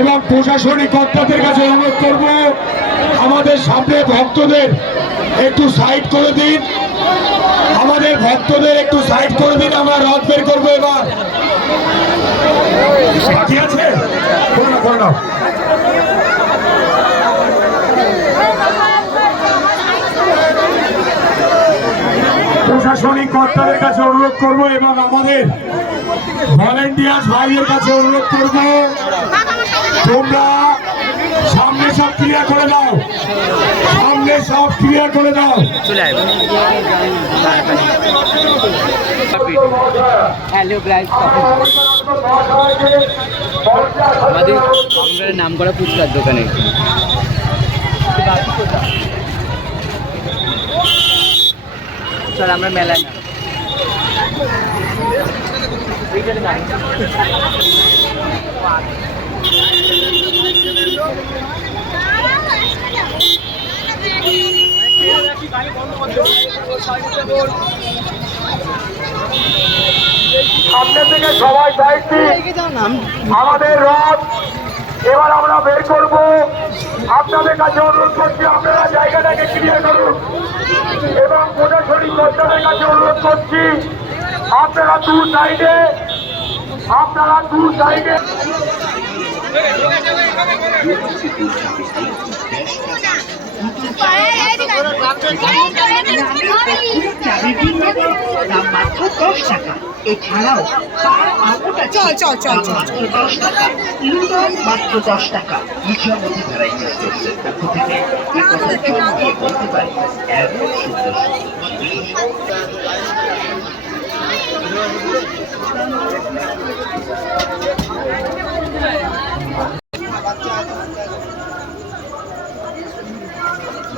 এবং প্রশাসনিক কর্তাদের কাছে অনুরোধ করব, আমাদের সামনে ভক্তদের একটু সাইড করে দিন। আমাদের ভক্তদের একটু সাইড করে দিন, আমরা রথ বের করব এবার। আছে করে নাও, করে নাও। প্রশাসনিক কর্তাদের কাছে অনুরোধ করব এবং আমাদের ভলেন্টিয়ার্স ভাইয়ের কাছে অনুরোধ করব, তোমরা সামনে সব ক্লিয়ার করে দাও, সামনে সব ক্লিয়ার করে দাও। আমাদের নাম করা ফুচকার দোকানে। চল আমরা মেলায় না। সামনে থেকে সবাই দায়িত্ব। আমাদের রথ, এবার আমরা বের করব। আপনাদের কাছে অনুরোধ করছি, আপনারা জায়গাটাকে ক্লিয়ার করুন। প্রশাসনিক কর্তাদের কাছে অনুরোধ করছি আপনারা দু সাইডে আপনারা দু সাইডে। দশ টাকা এছাড়াও তার আলোটা চল, দশ টাকা লুডন দশ টাকা